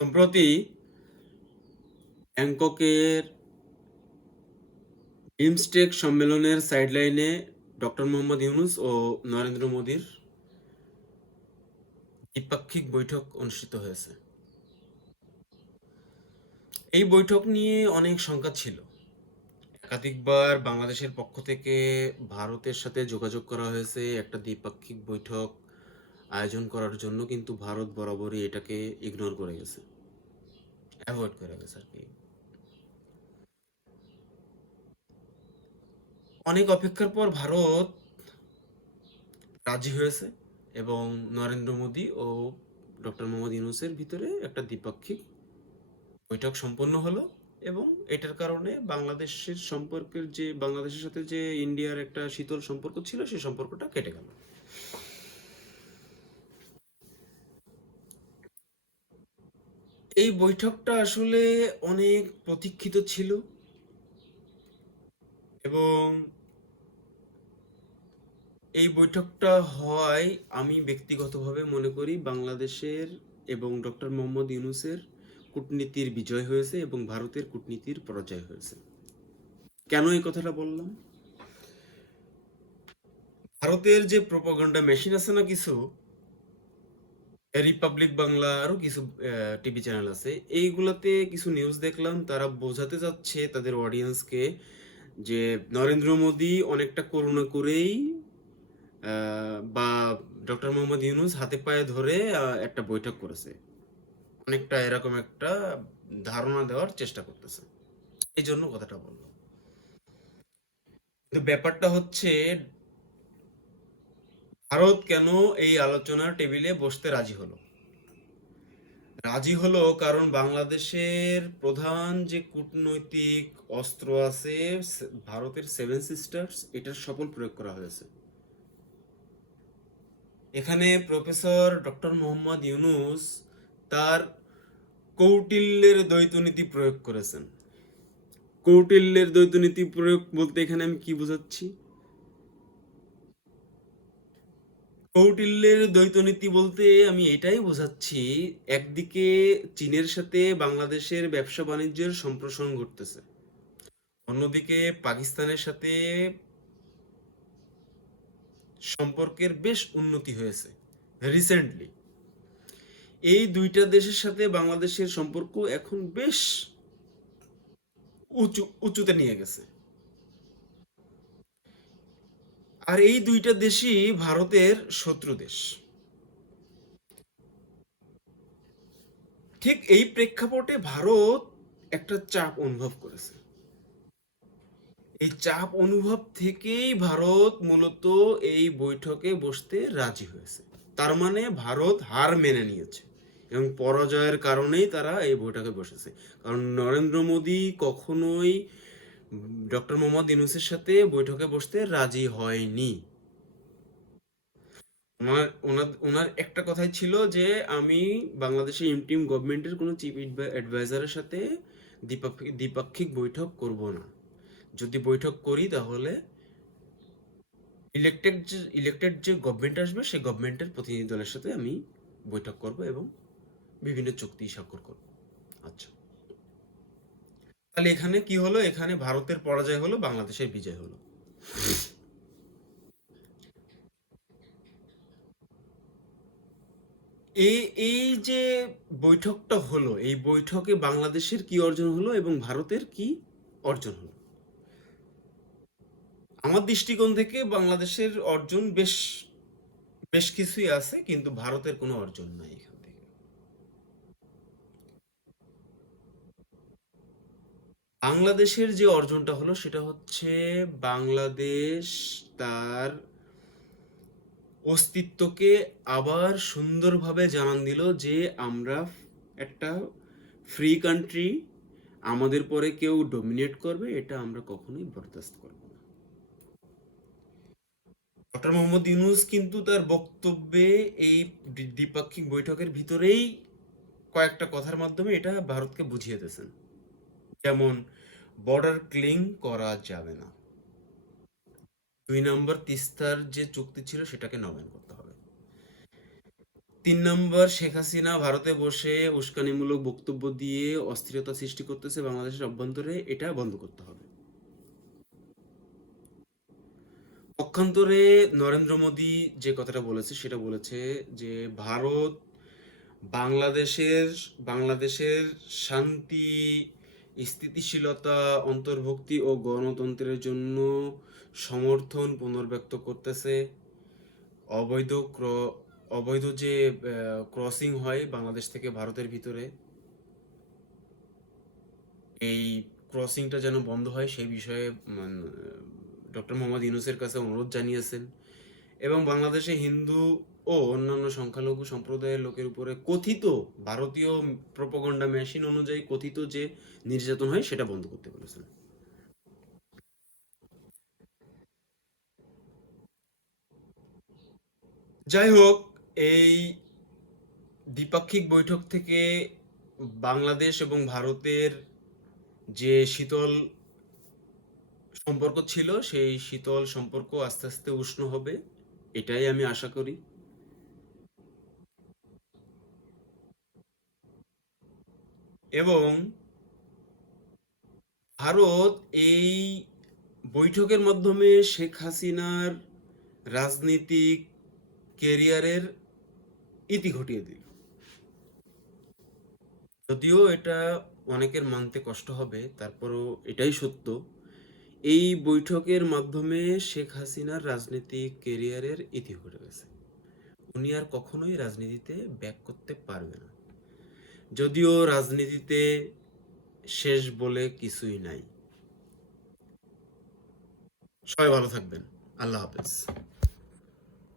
সম্প্রতি ব্যাংককের বিমস্টেক সম্মেলনের সাইডলাইনে ডক্টর মোহাম্মদ ইউনুস ও নরেন্দ্র মোদীর দ্বিপাক্ষিক বৈঠক অনুষ্ঠিত হয়েছে। এই বৈঠক নিয়ে অনেক শঙ্কা ছিল। একাধিকবার বাংলাদেশের পক্ষ থেকে ভারতের সাথে যোগাযোগ করা হয়েছে, একটা দ্বিপাক্ষিক বৈঠক। আয়োজন করার জন্য কিন্তু ভারত বরাবরই এটাকে ইগনোর করে গেছে। অ্যাভয়েড করে গেছে আর কি। অনেক অপেক্ষার পর ভারত রাজি হয়েছে এবং নরেন্দ্র মোদী ও ডক্টর মোহাম্মদ ইউনুসের ভিতরে একটা দ্বিপাক্ষিক বৈঠক সম্পন্ন হলো এবং এটার কারণে বাংলাদেশের সম্পর্কের যে, বাংলাদেশের সাথে যে ইন্ডিয়ার একটা শীতল সম্পর্ক ছিল, সেই সম্পর্কটা কেটে গেল। এই বৈঠকটা আসলে অনেক প্রতীক্ষিত ছিল এবং এই বৈঠকটা হওয়ায় আমি ব্যক্তিগতভাবে মনে করি বাংলাদেশের এবং ডক্টর মোহাম্মদ ইউনুসের কূটনীতির বিজয় হয়েছে এবং ভারতের কূটনীতির পরাজয় হয়েছে। কেন এই কথাটা বললাম? ভারতের যে প্রোপাগান্ডা মেশিন আছে না কিছু রিপাবলিক বাংলা আরও কিছু টিভি চ্যানেল আছে। এইগুলাতে কিছু নিউজ দেখলাম, তারা বোঝাতে যাচ্ছে তাদের অডিয়েন্সকে যে নরেন্দ্র মোদী অনেকটা করুণা করেই বা ডক্টর মোহাম্মদ ইউনুস হাতে পায়ে ধরে একটা বৈঠক করেছে। অনেকটা এরকম একটা ধারণা দেওয়ার চেষ্টা করতেছে। এই জন্য কথাটা বলল কিন্তু ব্যাপারটা হচ্ছে ভারত কেন এই আলোচনার টেবিলে বসতে রাজি হলো? রাজি হলো কারণ বাংলাদেশের প্রধান যে কূটনৈতিক অস্ত্র আছে ভারতের সেভেন সিস্টার্স এটার সফল প্রয়োগ করা হয়েছে। এখানে প্রফেসর ডক্টর মোহাম্মদ ইউনুস তার কৌটিল্যের দ্বৈতনীতি প্রয়োগ করেছেন। কৌটিল্যের দ্বৈতনীতি প্রয়োগ বলতে এখানে আমি কি বোঝাচ্ছি? কৌটিল্যের দ্বৈতনীতি বলতে আমি এটাই বোঝাচ্ছি, একদিকে চীনের সাথে বাংলাদেশের ব্যবসা বাণিজ্যের সম্প্রসারণ ঘটতেছে, অন্যদিকে পাকিস্তানের সাথে সম্পর্কের বেশ উন্নতি হয়েছে রিসেন্টলি এই দুইটা দেশের সাথে বাংলাদেশের সম্পর্ক এখন বেশ উঁচু, উঁচুতে নিয়ে গেছে। আর এই দুইটা দেশই ভারতের শত্রু দেশ। ঠিক এই প্রেক্ষাপটে ভারত একটা চাপ অনুভব করেছে। এই চাপ অনুভব থেকেই ভারত মূলত এই বৈঠকে বসতে রাজি হয়েছে। তার মানে ভারত হার মেনে নিয়েছে এবং পরাজয়ের কারণেই তারা এই বৈঠকে বসেছে। কারণ নরেন্দ্র মোদী কখনোই ডক্টর মোহাম্মদ ইউনুসের সাথে বৈঠকে বসতে রাজি হয়নি। ওনার ওনার একটা কথাই ছিল যে, আমি বাংলাদেশের ইন্টিম গভর্নমেন্টের কোনো চিফ অ্যাডভাইজারের সাথে দ্বিপাক্ষিক দ্বিপাক্ষিক বৈঠক করব না। যদি বৈঠক করি তাহলে ইলেক্টেড যে ইলেক্টেড যে গভর্নমেন্ট আসবে, সেই গভর্নমেন্টের প্রতিনিধি দলের সাথে আমি বৈঠক করব এবং বিভিন্ন চুক্তি স্বাক্ষর করব। আচ্ছা। তাহলে এখানে কি হলো? এখানে ভারতের পরাজয় হলো, বাংলাদেশের বিজয় হলো। এই এই যে বৈঠকটা হলো, এই বৈঠকে বাংলাদেশের কি অর্জন হলো এবং ভারতের কি অর্জন হলো? আমার দৃষ্টিকোণ থেকে বাংলাদেশের অর্জন বেশ বেশ কিছুই আছে, কিন্তু ভারতের কোনো অর্জন নাই এখান থেকে বাংলাদেশের যে অর্জনটা হলো সেটা হচ্ছে বাংলাদেশ তার অস্তিত্বকে আবার সুন্দরভাবে জানান দিল যে আমরা একটা ফ্রি কান্ট্রি আমাদের পরে কেউ ডমিনেট করবে, এটা আমরা কখনোই বরদাস্ত করব না। ডক্টর মোহাম্মদ ইউনুস কিন্তু তার বক্তব্যে এই দ্বিপাক্ষিক বৈঠকের ভিতরেই কয়েকটা কথার মাধ্যমে এটা ভারতকে বুঝিয়ে দিয়েছেন। যেমন বর্ডার ক্লিং করা যাবে না। দুই নম্বর তিস্তার যে চুক্তি ছিল সেটাকে নবায়ন করতে হবে। তিন নম্বর শেখ হাসিনা ভারতে বসে উস্কানিমূলক বক্তব্য দিয়ে অস্থিরতা সৃষ্টি করতেছে বাংলাদেশের অভ্যন্তরে, এটা বন্ধ করতে হবে। পক্ষান্তরে নরেন্দ্র মোদী যে কথাটা বলেছে, সেটা বলেছে যে ভারত বাংলাদেশের বাংলাদেশের শান্তি স্থিতিশীলতা, অন্তর্ভুক্তি ও গণতন্ত্রের জন্য সমর্থন পুনর্ব্যক্ত করতেছে। অবৈধ ক্র- অবৈধ যে ক্রসিং হয় বাংলাদেশ থেকে ভারতের ভিতরে, এই ক্রসিংটা যেন বন্ধ হয় সেই বিষয়ে ডক্টর মোহাম্মদ ইউনুসের কাছে অনুরোধ জানিয়েছেন। এবং বাংলাদেশে হিন্দু ও অন্যান্য সংখ্যালঘু সম্প্রদায়ের লোকের উপরে কথিত ভারতীয় প্রোপাগন্ডা মেশিন অনুযায়ী কথিত যে নির্যাতন হয়, সেটা বন্ধ করতে বলেছেন যাই হোক, এই দ্বিপাক্ষিক বৈঠক থেকে বাংলাদেশ এবং ভারতের যে শীতল সম্পর্ক ছিল, সেই শীতল সম্পর্ক আস্তে আস্তে উষ্ণ হবে, এটাই আমি আশা করি। এবং ভারত এই বৈঠকের মাধ্যমে শেখ হাসিনার রাজনীতিক কেরিয়ারের ইতি ঘটিয়ে দিল। যদিও এটা অনেকের মানতে কষ্ট হবে, তারপরও এটাই সত্য। এই বৈঠকের মাধ্যমে শেখ হাসিনার রাজনৈতিক কেরিয়ারের ইতি ঘটে গেছে। উনি আর কখনোই রাজনীতিতে ব্যাক করতে পারবে না। যদিও রাজনীতিতে শেষ বলে কিছুই নাই। সবাই ভালো থাকবেন। আল্লাহ হাফেজ।